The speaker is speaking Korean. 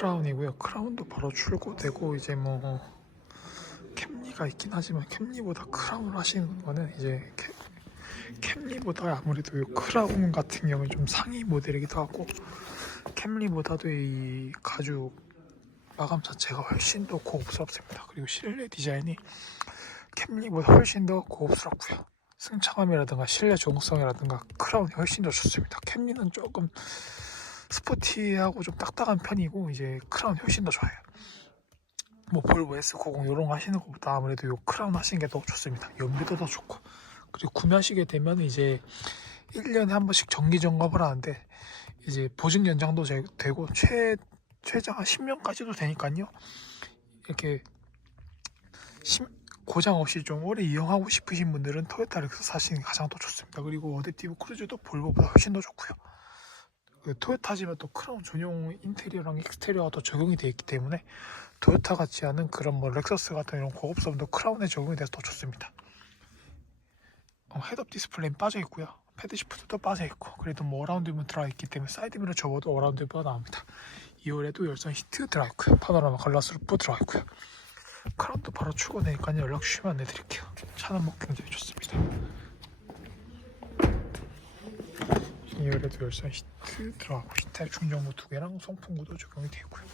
크라운이고요. 크라운도 바로 출고되고 이제 뭐 캠리가 있긴 하지만 캠리보다 크라운 하시는 거는 이제 캠, 캠리보다 아무래도 이 크라운 같은 경우는 좀 상위 모델이기도 하고 캠리보다도 이 가죽 마감 자체가 훨씬 더 고급스럽습니다. 그리고 실내 디자인이 캠리보다 훨씬 더 고급스럽고요. 승차감이라든가 실내 조응성이라든가 크라운이 훨씬 더 좋습니다. 캠리는 조금 스포티하고 좀 딱딱한 편이고 이제 크라운이 훨씬 더 좋아요. 뭐 볼보 S90 이런 거 하시는 것보다 아무래도 요 크라운 하시는 게 더 좋습니다. 연비도 더 좋고 그리고 구매하시게 되면 이제 1년에 한 번씩 정기 점검을 하는데 이제 보증 연장도 제- 되고 최 최장 한 10년까지도 되니까요. 이렇게 심- 고장 없이 좀 오래 이용하고 싶으신 분들은 토요타 렉스 사시는 게 가장 더 좋습니다. 그리고 어댑티브 크루즈도 볼보보다 훨씬 더 좋고요. 그 토요타지만 또 크라운 전용 인테리어랑 익스테리어가 더 적용이 되어 있기 때문에 토요타 같지 않은 그런 뭐 렉서스 같은 이런 고급성도 크라운에 적용이 돼서 더 좋습니다. 어, 헤드업 디스플레이는 빠져 있고요. 패드 시프트도 빠져 있고 그래도 뭐 어라운드 뷰 들어가 있기 때문에 사이드 미러 접어도 어라운드 뷰가 나옵니다. 2월에도 열선 히트 들어가 있고요. 파노라마 글라스 루프 들어가 있고요. 크라운도 바로 출고되니까 연락 주시면 안내드릴게요. 차는 뭐 굉장히 좋습니다. 2열에 도 열선 히트 들어가고 히트 충전구 두 개랑 송풍구도 적용이 되고요.